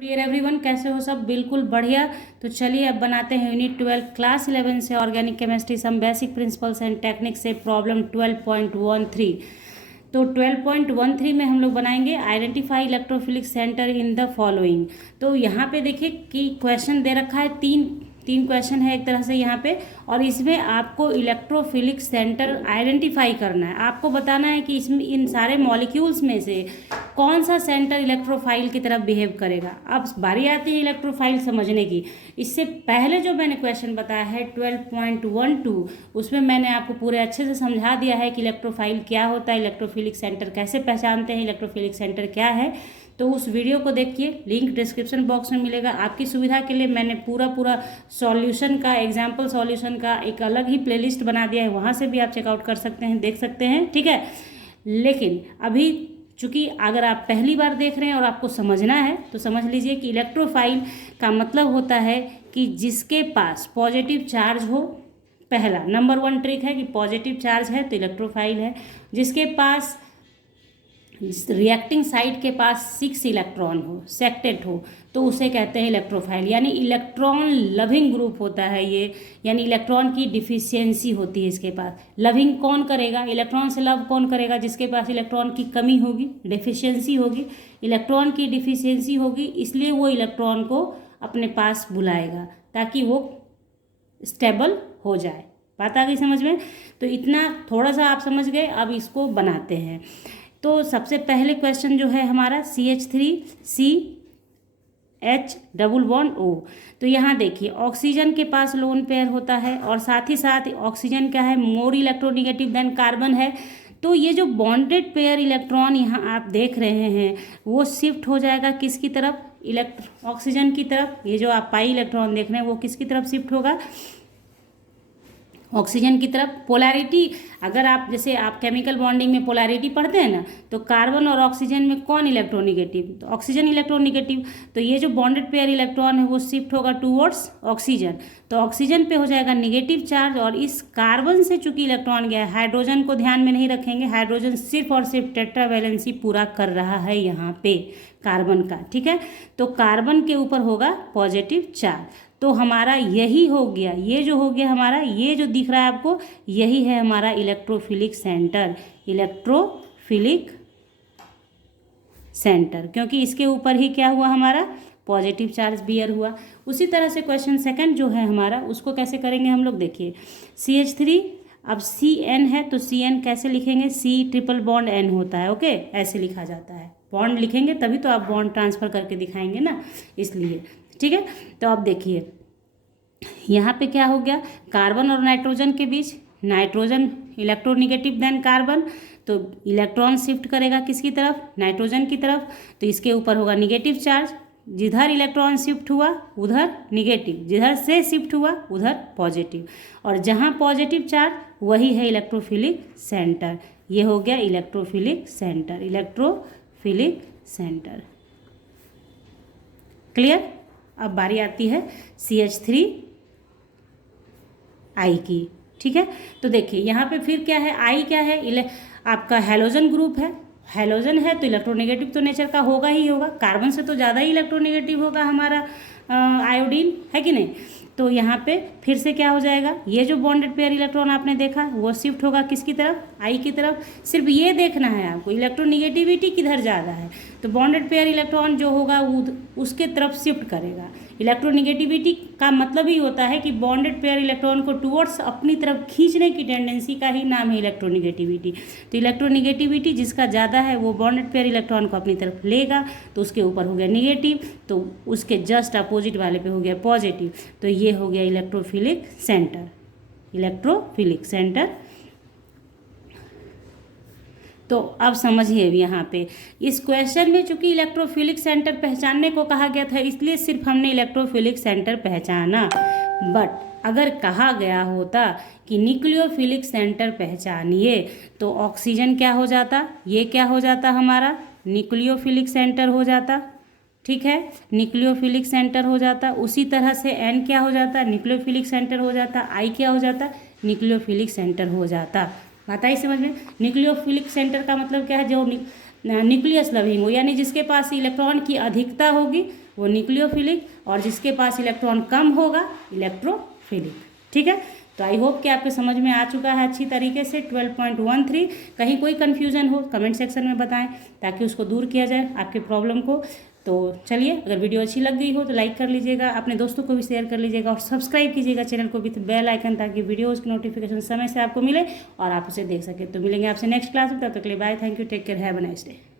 Dear everyone, कैसे हो सब? बिल्कुल बढ़िया। तो चलिए अब बनाते हैं यूनिट 12 क्लास 11 से organic chemistry some basic principles and techniques से प्रॉब्लम 12.13। तो 12.13 में हम लोग बनाएंगे identify electrophilic centre in the following. तो यहाँ पे देखिए कि क्वेश्चन दे रखा है, तीन क्वेश्चन है एक तरह से यहाँ पे, और इसमें आपको इलेक्ट्रोफिलिक सेंटर आइडेंटिफाई करना है। आपको बताना है कि इसमें इन सारे मॉलिक्यूल्स में से कौन सा सेंटर इलेक्ट्रोफाइल की तरफ बिहेव करेगा। अब बारी आती है इलेक्ट्रोफाइल समझने की। इससे पहले जो मैंने क्वेश्चन बताया है 12.12, उसमें मैंने आपको पूरे अच्छे से समझा दिया है कि इलेक्ट्रोफाइल क्या होता है, इलेक्ट्रोफिलिक सेंटर कैसे पहचानते हैं, इलेक्ट्रोफिलिक सेंटर क्या है। तो उस वीडियो को देखिए, लिंक डिस्क्रिप्शन बॉक्स में मिलेगा। आपकी सुविधा के लिए मैंने पूरा सॉल्यूशन का, एग्जाम्पल सॉल्यूशन का एक अलग ही प्लेलिस्ट बना दिया है, वहाँ से भी आप चेकआउट कर सकते हैं, देख सकते हैं, ठीक है। लेकिन अभी चूँकि अगर आप पहली बार देख रहे हैं और आपको समझना है तो समझ लीजिए कि इलेक्ट्रोफाइल का मतलब होता है कि जिसके पास पॉजिटिव चार्ज हो। पहला नंबर 1 ट्रिक है कि पॉजिटिव चार्ज है तो इलेक्ट्रोफाइल है। जिसके पास रिएक्टिंग साइड के पास 6 इलेक्ट्रॉन हो, सेक्टेट हो, तो उसे कहते हैं इलेक्ट्रोफाइल, यानी इलेक्ट्रॉन लविंग ग्रुप होता है ये, यानी इलेक्ट्रॉन की डिफिशियंसी होती है इसके पास। लविंग कौन करेगा, इलेक्ट्रॉन से लव कौन करेगा? जिसके पास इलेक्ट्रॉन की कमी होगी, डिफिशियंसी होगी, इलेक्ट्रॉन की डिफिशियंसी होगी, इसलिए वो इलेक्ट्रॉन को अपने पास बुलाएगा ताकि वो स्टेबल हो जाए। बात आ गई समझ में? तो इतना थोड़ा सा आप समझ गए। अब इसको बनाते हैं। तो सबसे पहले क्वेश्चन जो है हमारा CH3CH डबल बॉन्ड O। तो यहाँ देखिए ऑक्सीजन के पास लोन पेयर होता है और साथ ही साथ ऑक्सीजन क्या है, मोर इलेक्ट्रोनिगेटिव देन कार्बन है। तो ये जो बॉन्डेड पेयर इलेक्ट्रॉन यहाँ आप देख रहे हैं वो शिफ्ट हो जाएगा किसकी तरफ? ऑक्सीजन की तरफ। ये जो आप पाई इलेक्ट्रॉन देख रहे हैं वो किसकी तरफ शिफ्ट होगा? ऑक्सीजन की तरफ। पोलैरिटी, अगर आप जैसे आप केमिकल बॉन्डिंग में पोलैरिटी पढ़ते हैं ना, तो कार्बन और ऑक्सीजन में कौन इलेक्ट्रोनिगेटिव? तो ऑक्सीजन इलेक्ट्रोनिगेटिव। तो ये जो बॉन्डेड पेयर इलेक्ट्रॉन है वो शिफ्ट होगा टूवर्ड्स ऑक्सीजन। तो ऑक्सीजन पे हो जाएगा निगेटिव चार्ज, और इस कार्बन से चूंकि इलेक्ट्रॉन गया है, हाइड्रोजन को ध्यान में नहीं रखेंगे, हाइड्रोजन सिर्फ और सिर्फ टेट्रावैलेंसी पूरा कर रहा है यहाँ पे कार्बन का, ठीक है। तो कार्बन के ऊपर होगा पॉजिटिव चार्ज। तो हमारा यही हो गया, ये जो हो गया हमारा, ये जो दिख रहा है आपको, यही है हमारा इलेक्ट्रोफिलिक सेंटर। इलेक्ट्रोफिलिक सेंटर, क्योंकि इसके ऊपर ही क्या हुआ हमारा, पॉजिटिव चार्ज बियर हुआ। उसी तरह से क्वेश्चन सेकंड जो है हमारा, उसको कैसे करेंगे हम लोग, देखिए CH3, अब CN है तो CN कैसे लिखेंगे? C ट्रिपल बॉन्ड N होता है, ओके, ऐसे लिखा जाता है। बॉन्ड लिखेंगे तभी तो आप बॉन्ड ट्रांसफ़र करके दिखाएंगे ना, इसलिए, ठीक है। तो अब देखिए यहाँ पे क्या हो गया, कार्बन और नाइट्रोजन के बीच, नाइट्रोजन इलेक्ट्रोनिगेटिव देन कार्बन, तो इलेक्ट्रॉन शिफ्ट करेगा किसकी तरफ? नाइट्रोजन की तरफ। तो इसके ऊपर होगा निगेटिव चार्ज, जिधर इलेक्ट्रॉन शिफ्ट हुआ उधर निगेटिव, जिधर से शिफ्ट हुआ उधर पॉजिटिव, और जहाँ पॉजिटिव चार्ज वही है इलेक्ट्रोफिलिक सेंटर। ये हो गया electrophilic centre, electrophilic centre. Clear? अब बारी आती है CH3I की, ठीक है। तो देखिए यहाँ पे फिर क्या है, I क्या है, आपका हैलोजन ग्रुप है। हैलोजन है तो इलेक्ट्रोनेगेटिव तो नेचर का होगा ही होगा, कार्बन से तो ज़्यादा ही इलेक्ट्रोनेगेटिव होगा हमारा आयोडीन, है कि नहीं। तो यहाँ पे फिर से क्या हो जाएगा, ये जो बॉन्डेड पेयर इलेक्ट्रॉन आपने देखा वो शिफ्ट होगा किसकी तरफ? I की तरफ। सिर्फ ये देखना है आपको इलेक्ट्रोनिगेटिविटी किधर ज़्यादा है, तो बॉन्डेड पेयर इलेक्ट्रॉन जो होगा वो उसके तरफ शिफ्ट करेगा। इलेक्ट्रोनिगेटिविटी का मतलब ही होता है कि बॉन्डेड पेयर इलेक्ट्रॉन को टुवर्ड्स अपनी तरफ खींचने की टेंडेंसी का ही नाम है इलेक्ट्रोनिगेटिविटी। तो इलेक्ट्रोनिगेटिविटी जिसका ज़्यादा है वो बॉन्डेड पेयर इलेक्ट्रॉन को अपनी तरफ लेगा, तो उसके ऊपर हो गया निगेटिव, तो उसके जस्ट अपोजिट वाले पे हो गया पॉजिटिव। तो ये हो गया इलेक्ट्रोफिलिक सेंटर, इलेक्ट्रोफिलिक सेंटर। तो अब समझिए यहाँ पे इस क्वेश्चन में चूंकि इलेक्ट्रोफिलिक सेंटर पहचानने को कहा गया था, इसलिए सिर्फ हमने इलेक्ट्रोफिलिक सेंटर पहचाना। बट अगर कहा गया होता कि न्यूक्लियोफिलिक सेंटर पहचानिए, तो ऑक्सीजन क्या हो जाता, ये क्या हो जाता हमारा, न्यूक्लियोफिलिक सेंटर हो जाता, ठीक है, न्यूक्लियोफिलिक सेंटर हो जाता। उसी तरह से N क्या हो जाता, न्यूक्लियोफिलिक सेंटर हो जाता। I क्या हो जाता, न्यूक्लियोफिलिक सेंटर हो जाता। बात आई समझ में? न्यूक्लियोफिलिक सेंटर का मतलब क्या है, जो न्यूक्लियस लविंग हो, यानी जिसके पास इलेक्ट्रॉन की अधिकता होगी वो न्यूक्लियोफिलिक, और जिसके पास इलेक्ट्रॉन कम होगा इलेक्ट्रोफिलिक। ठीक है, तो आई होप कि आपके समझ में आ चुका है अच्छी तरीके से 12.13। कहीं कोई कन्फ्यूज़न हो कमेंट सेक्शन में बताएं ताकि उसको दूर किया जाए आपके प्रॉब्लम को। तो चलिए, अगर वीडियो अच्छी लग गई हो तो लाइक कर लीजिएगा, अपने दोस्तों को भी शेयर कर लीजिएगा और सब्सक्राइब कीजिएगा चैनल को विथ बेल आइकन, ताकि वीडियोज़ की नोटिफिकेशन समय से आपको मिले और आप उसे देख सकें। तो मिलेंगे आपसे नेक्स्ट क्लास में, तब तक के लिए bye, thank you, take care, have a nice day.